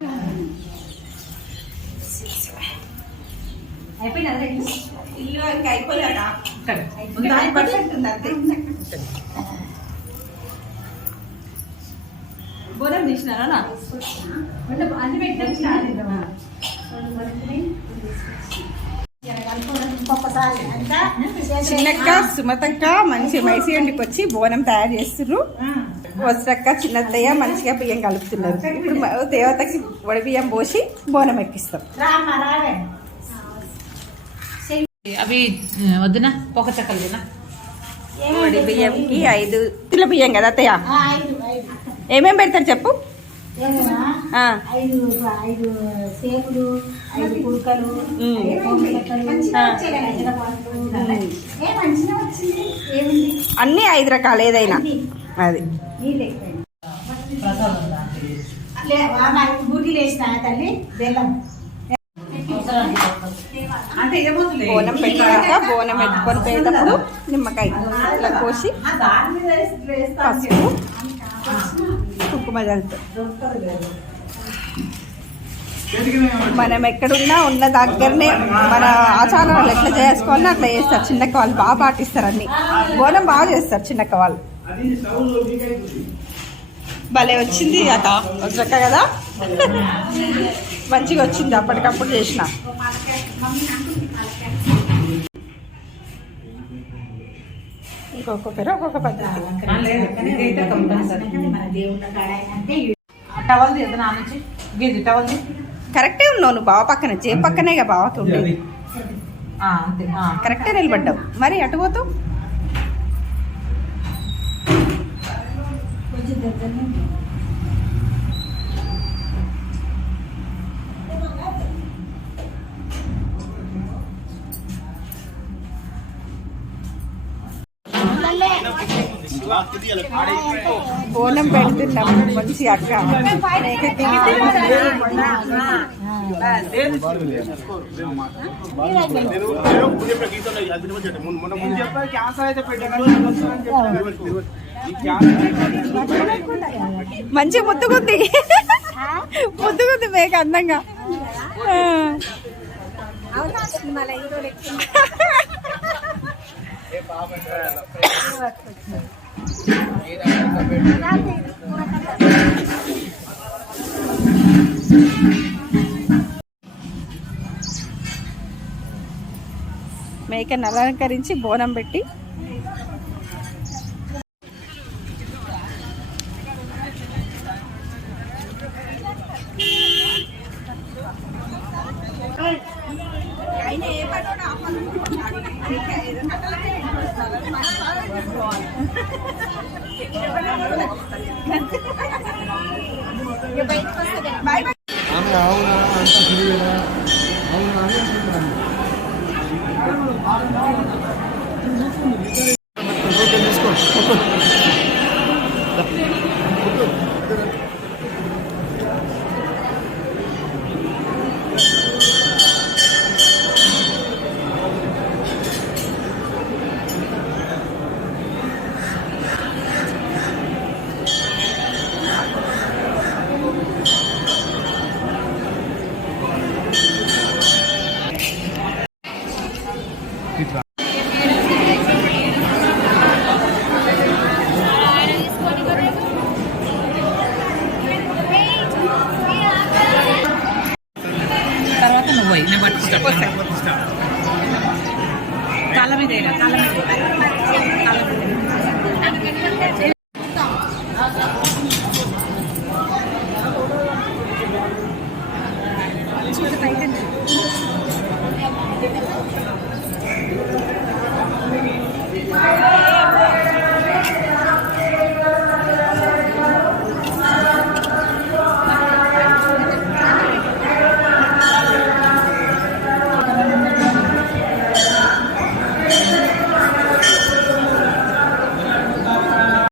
ఇల్లు ఇంకా అయిపోలేక బోనం తీసినారా అన్ని పెట్టినా చిన్నక్క సుమతక్క మంచి మైసీయండికి వచ్చి బోనం తయారు చేస్తున్నారు. వస్త్రక్క చిన్నత్తయ్య మంచిగా బియ్యం కలుపుతున్నారు. ఇప్పుడు దేవతకి వడి బియ్యం పోసి బోనం ఎక్కిస్తాం. అవి వద్దునా పొగ చక్కలేనా వడి బియ్యంకి 5 కిలో బియ్యం కదా అత్తయ్య. ఏమేమి పెడతారు చెప్పు. 5 సేపులు 5 కుడుకలు అన్ని 5 రకాలు ఏదైనా అది బూటీలు వేసిన తల్లి బెల్లం బోనం పెట్టాక బోనం ఎత్తుకొని పోయేటప్పుడు నిమ్మకాయ ఇట్లా కోసి పసుపు కుంకుమ చల్లుతాం. మనం ఎక్కడున్నా ఉన్న దగ్గరనే మన ఆచారాలు ఎట్లా చేసుకోవాలని అట్లా చేస్తారు. చిన్నక్క వాళ్ళు బాగా పాటిస్తారు. అన్ని బోనం బాగా చేస్తారు చిన్నక్క వాళ్ళు. భలే వచ్చింది అత వచ్చాక కదా మంచిగా వచ్చింది. అప్పటికప్పుడు చేసిన ఒక్కొక్కరు ఒక్కొక్క పద్ధతి. కరెక్టే ఉన్నావు నువ్వు బావ పక్కన జే పక్కనే బావకి ఉండేది. కరెక్టే నిలబడ్డావు. మరి అటు పోతావు. బోనం పెడుతున్నాం మంచి అక్క. మంచి ముద్దుకుంది ముద్దుకుంది మేక అందంగా. మేకను అలంకరించి బోనం పెట్టి తర్వాత నువ్వు నేను పట్టుకుంటా. కాళ్ళ మీద కాళ్ళ